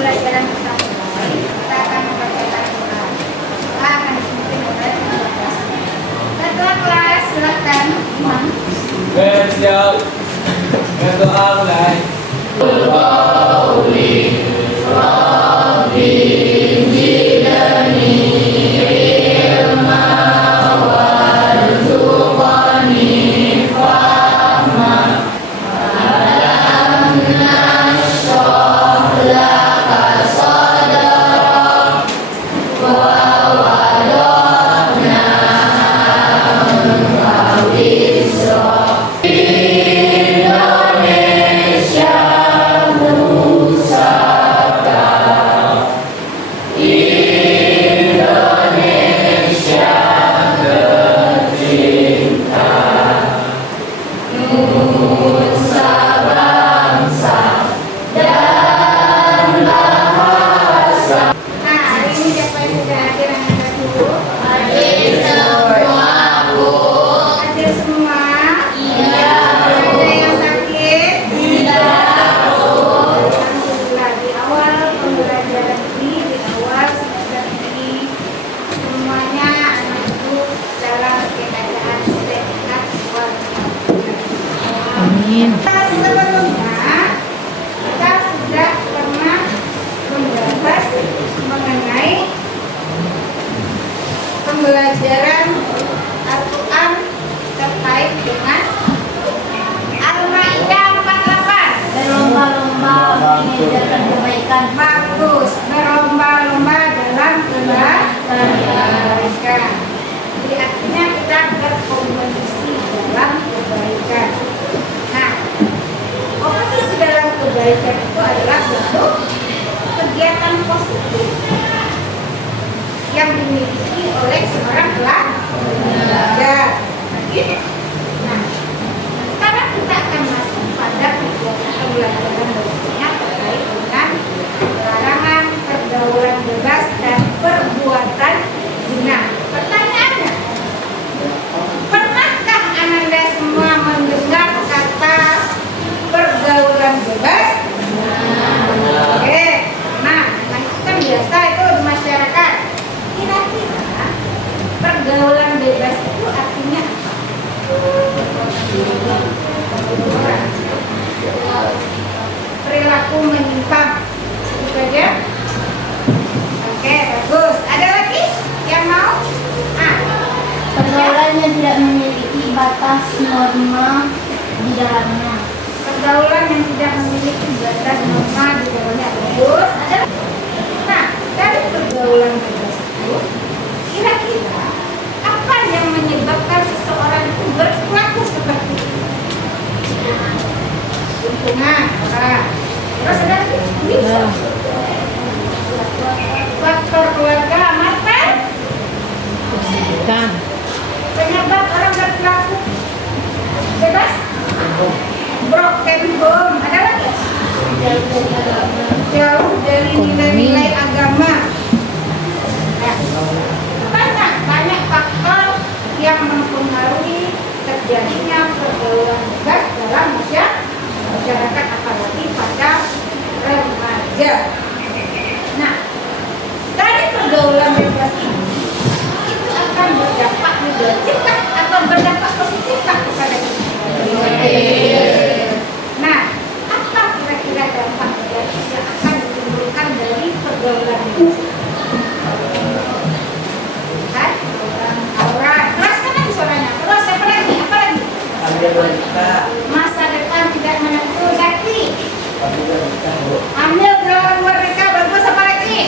pembelajaran kita mulai, kita akan membacakan Quran. Kita akan dipimpin oleh kelas. Ketua kelas, silakan Imam. Siap. Berdoa mulai. Sebelumnya kita sudah pernah membahas mengenai pembelajaran Al-Quran terkait dengan Al-Maidah 48. Berlomba-lomba mengajarkan kebaikan. Bagus, berlomba-lomba dalam kebaikan. Jadi artinya kita berkompetisi dalam kebaikan. Nah, kompetisi dalam kebaikan itu adalah bentuk kegiatan positif yang dimiliki oleh seorang pelajar. Nah, sekarang kita akan masuk pada kegiatan pembelajaran berikutnya terkait dengan larangan pergaulan bebas dan perbuatan zina. Pertanyaannya, pernahkah Ananda semua mendengar kata pergaulan bebas? Oke, nah itu kan biasa itu di masyarakat. Kira-kira pergaulan bebas itu artinya perilaku menyimpang, itu saja. Oke, bagus. Ada lagi yang mau? Pergaulan yang tidak memiliki batas norma di dalamnya. Pergaulan yang tidak memiliki batas norma di dalamnya. Bagus. Ada. Nah, dari pergaulan bebas itu, kira-kira apa yang menyebabkan seseorang itu berperilaku seperti itu? Lingkungan, terus ada lagi faktor keluarga, mata, penyebab orang berperilaku bebas, broken home, ada lagi jauh dari nilai-nilai agama. Nah, banyak faktor yang mempengaruhi terjadinya pergaulan bebas dalam masyarakat, apalagi pada remaja. Nah, dari pergaulan bebas ini itu akan berdampak negatif atau berdampak positif kepada kita? Nah, apa kira-kira dampak negatif yang akan ditimbulkan dari pergaulan bebas? Kan? Aurat. Keras kan suaranya? Terus apa lagi? Apa lagi? Masa depan tidak menentu. Sakti. Hamil dalam luar nikah. Bagus apa lagi?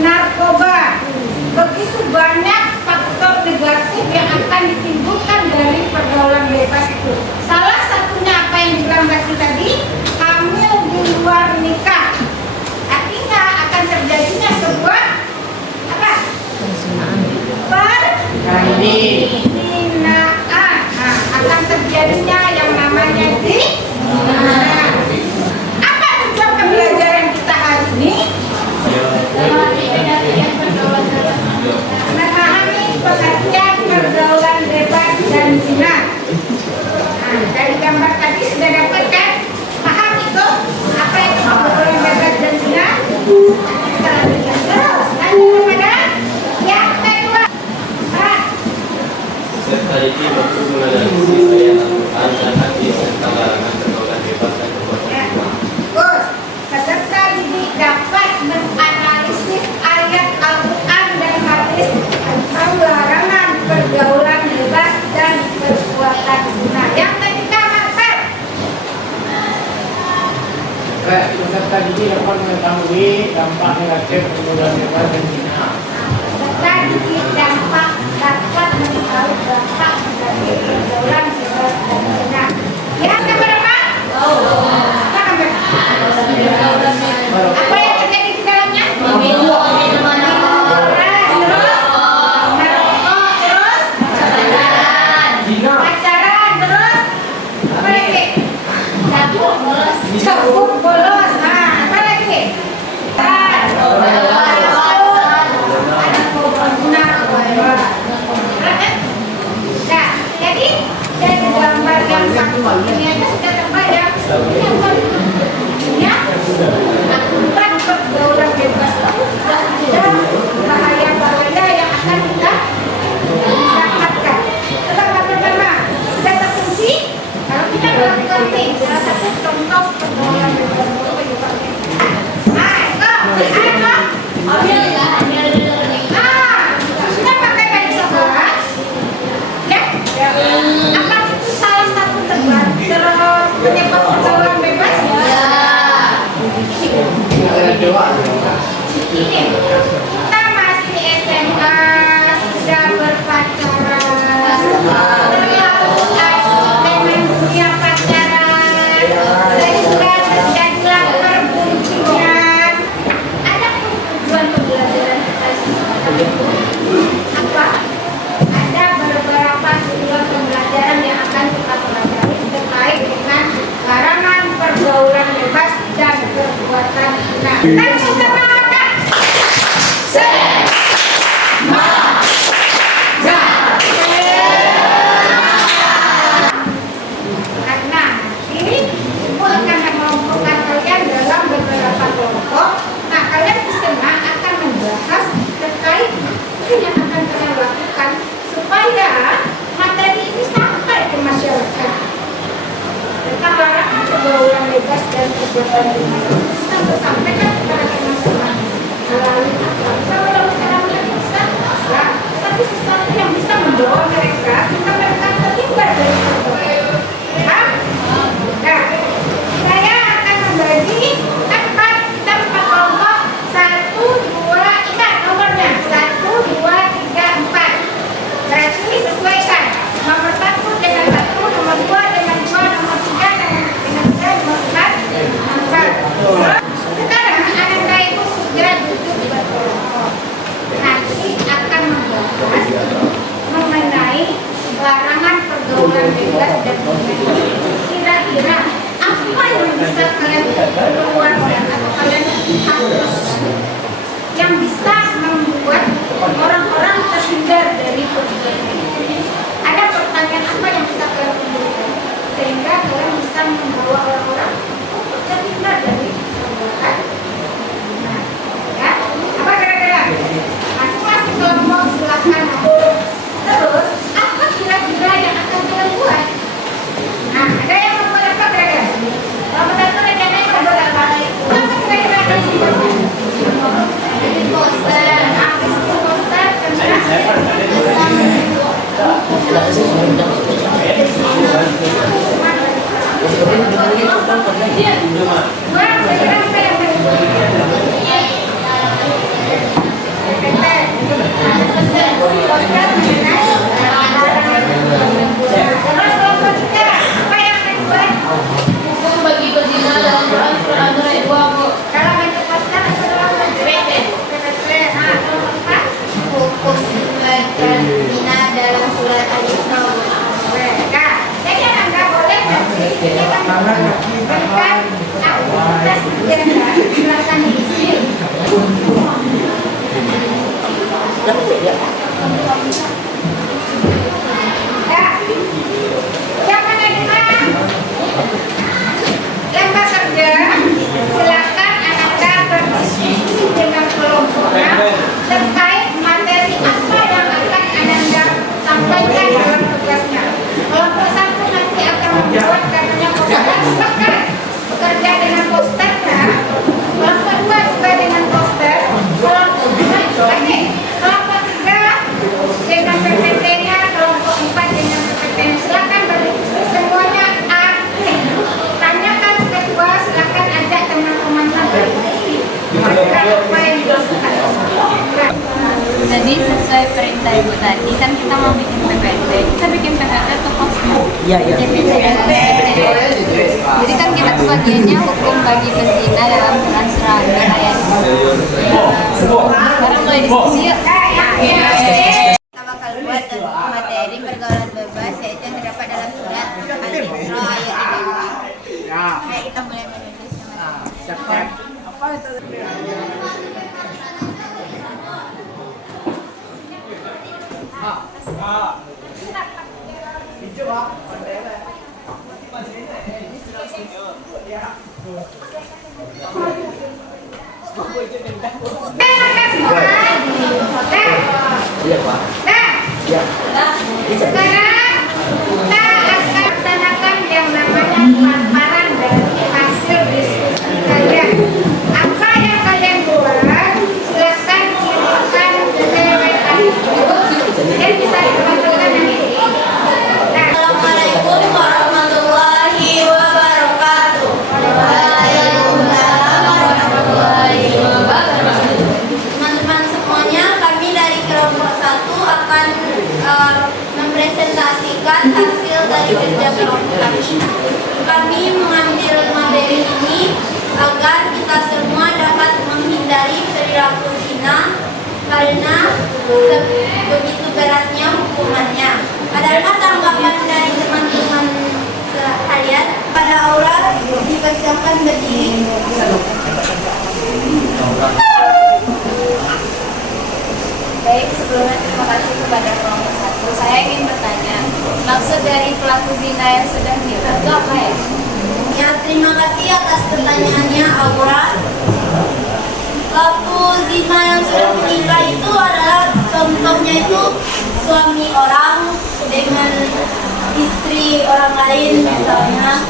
Narkoba. Begitu banyak faktor negatif yang akan ditimbulkan dari pergaulan bebas itu. Salah satunya apa yang dibilang Sakti tadi, hamil di luar nikah. Peserta didik dapat mengetahui dampak negatif pergaulan bebas dan zina. Peserta didik dapat mengetahui dampak negatif pergaulan bebas dan zina. Ya, yang berapa? Silakan, Beb. Apa yang terjadi di dalamnya? Pacaran, terus apa lagi? Cabut bolos. Nah, apa lagi? Nah, jadi dari gambar yang satu ini aja sudah terbayang. Ya, akibat pergaulan bebas itu sudah ada bahaya-bahaya yang akan kita dapatkan. Pertama-tama sudah terkunci. Kalau kita melakukan nih, salah satu contoh pergaulan bebas itu penyebabnya. Nah, sudah pakai baju sekolah, ya? Apa itu salah satu penyebab pergaulan bebas? Ini kita masih SMA, sudah berpacaran, terlalu asik dengan dunia pacaran, sehingga terjadilah perbucinan. Ada tujuan pembelajaran kita apa? Ada beberapa tujuan pembelajaran yang akan kita pelajari terkait dengan larangan pergaulan bebas dan perbuatan zina. Dan bersama kata karena ini ibu akan mengelompokkan kalian dalam beberapa kelompok. Nah, kalian di sana akan membahas terkait apa yang akan kalian lakukan supaya materi ini sampai ke masyarakat tentang larangan pergaulan bebas dan perbuatan zina. Kita sampaikan kepada teman-teman melalui apa? Melalui cara bisa, tapi sesuatu yang bisa membawa mereka sehingga mereka terhindar dari pergaulan. Nah, saya akan membagi tempat kelompok 1, 2, ingat nomornya 1, 2, 3, 4. Berarti sesuaikan nomor 1 dengan 1, nomor 2 dengan 2, nomor 3 dengan 3, nomor 4 dengan 4. Sekarang Anda itu sudah duduk berkelompok. Nanti akan membahas mengenai larangan pergaulan bebas dan zina. Kira-kira apa yang bisa kalian keluarkan atau kalian harus yang bisa membuat orang-orang terhindar dari pergaulan ini? Ada pertanyaan apa yang bisa kalian kumpulkan sehingga kalian bisa membawa orang-orang untuk terhindar dari pergaulan? Nah, ya, apa kira-kira? Masing-masing kelompok silakan. Terus, apa kira-kira yang akan kalian buat? Nah, ada yang membuat apa kira-kira? Nomor 1 rencananya membuat apa? Apa kira-kira akan dibuat? Bikin poster. Bikin poster jadi nggak boleh nanti kita berikan cerita ibu tadi kan kita mau bikin PPT. Kita bikin PPT tuh kosnya. Iya, iya. Jadi kan kita tuh bagiannya hukum bagi pezina dalam peran seragam kayak sekarang mulai diskusi yuk. Kita bakal buat materi pergaulan bebas yaitu yang terdapat dalam surat Al-Isra ayat 2. Ya. Oke, kita mulai menulis teman-teman. Siap. Iya, Pak. Iya. Sekarang kita akan laksanakan yang namanya paparan dari hasil diskusi kalian. Apa yang kalian buat, silakan kirimkan ke WA dan bisa diperhatikan nanti. Assalamualaikum warahmatullahi wabarakatuh. Waalaikumsalam warahmatullahi wabarakatuh. Teman-teman semuanya, kami dari kelompok 1 akan mempresentasikan hasil dari kerja kelompok kami. Kami mengambil materi ini agar kita semua dapat menghindari perilaku zina karena begitu beratnya hukumannya. Adakah tanggapan dari teman-teman sekalian? Pada aula dipersiapkan berdiri. Baik, sebelumnya terima kasih kepada kelompok 1. Saya ingin bertanya, maksud dari pelaku zina yang sudah menikah itu apa ya? Ya, terima kasih atas pertanyaannya, Aura. Pelaku zina yang sudah menikah itu adalah contohnya itu suami orang dengan istri orang lain misalnya.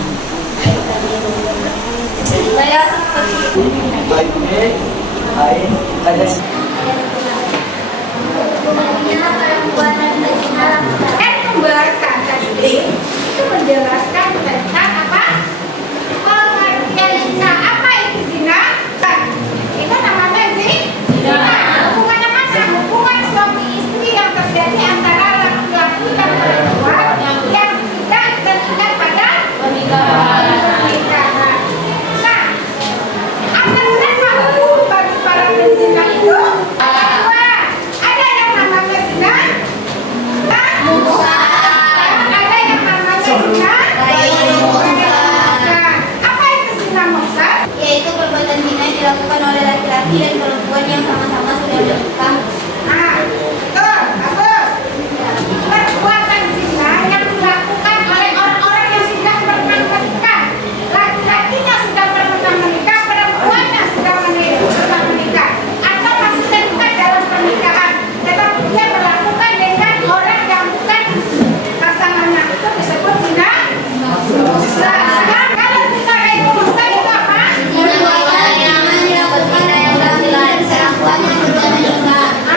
Saya seperti itu. Perempuan dan zina lakukan. Pembahasan tadi itu menjelaskan tentang apa? Pengertian zina. Apa itu zina? Itu namanya zina. Hubungan mana? Hubungan suami istri yang terjadi antara laki-laki dan perempuan yang tidak terikat pada pernikahan. Nah, ada berapa hukum bagi para pezina itu? Ada yang namanya zina. Ada yang namanya zina. Apa itu zina maksud? Yaitu perbuatan zina yang dilakukan oleh laki-laki dan perempuan yang sama-sama sudah menikah. Nah, betul, bagus. Perbuatan zina yang dilakukan oleh orang-orang yang sudah pernah menikah. Laki-lakinya sudah pernah menikah, perempuannya sudah menikah, atau masih terikat dalam pernikahan, tetapi dia melakukan dengan orang yang bukan pasangannya. Itu disebut zina. Nah, kalau zina itu maksud itu apa? Perbuatan yang dilakukan oleh laki-laki dan perempuan yang sudah menikah.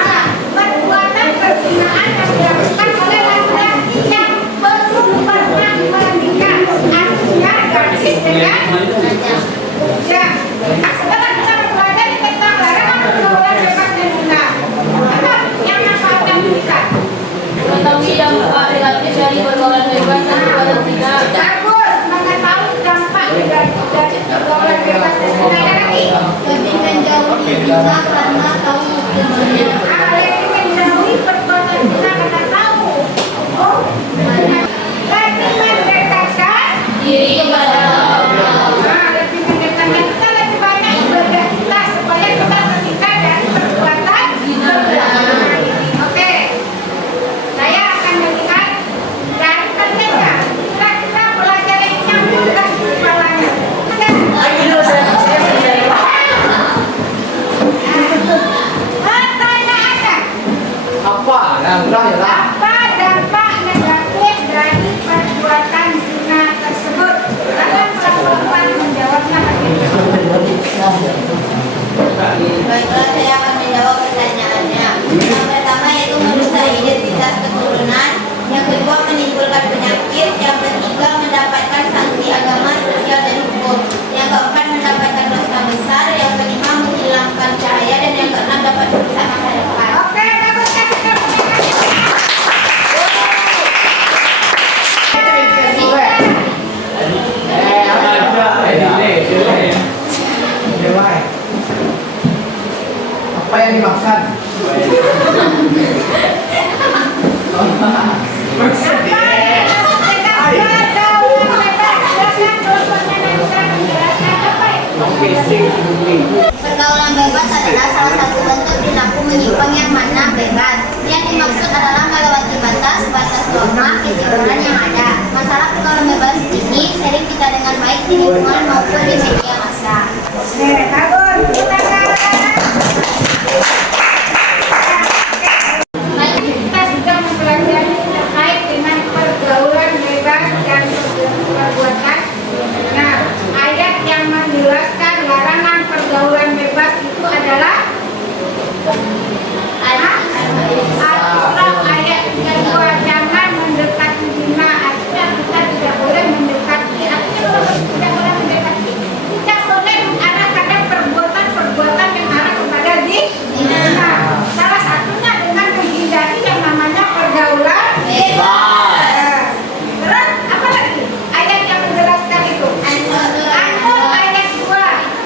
yang dimakan? Pergaulan bebas adalah salah satu bentuk perilaku menyimpang yang mana bebas. Yang dimaksud adalah melewati batas norma kejujuran yang ada. Masalah pergaulan bebas ini sering kita dengar baik di lingkungan maupun di media massa. Kita sudah mempelajari terkait dengan pergaulan bebas dan perbuatan. Nah, ayat yang menjelaskan larangan pergaulan bebas itu adalah Al-Isra ayat 32, jangan mendekati zina. Artinya kita tidak boleh mendekati. Artinya tidak boleh mendekati. Tidak boleh mengarah pada perbuatan yang arah kepada zina. Salah satunya dengan menghindari yang namanya pergaulan bebas. Terus apa lagi? Ayat yang menjelaskan itu. An-Nur ayat 2 itu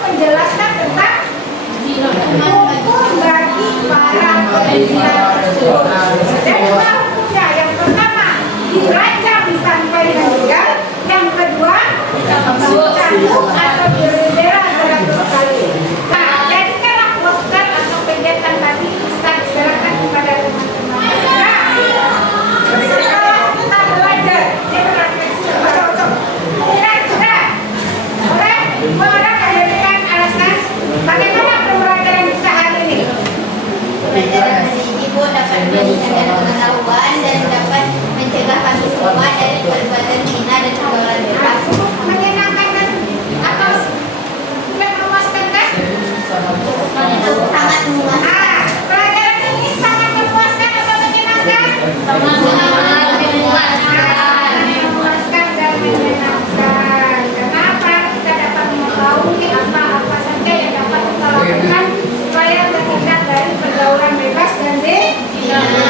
menjelaskan tentang hukum bagi para pezina tersebut. Dan dua hukumnya, yang pertama dirajam sampai meninggal, yang kedua dicambuk atau didera 100 kali. Nah, jadikanlah poster atau kegiatan tadi bisa diserahkan kepada teman-teman. Nah, setelah kita belajar, kira-kira boleh memberikan alasan bagaimana pembelajaran kita hari ini? Pelajaran hari ini Bu dapat meningkatkan pengetahuan dan dapat mencegah kami semua dari perbuatan zina dan pergaulan bebas. Menyenangkan kan? Atau tidak memuaskan kan? Sangat memuaskan. Ah, pelajaran ini sangat memuaskan atau menyenangkan? Memuaskan dan menyenangkan. Kenapa? Kita dapat mengetahui apa-apa saja yang dapat kita lakukan supaya terhindar dari pergaulan bebas dan zina.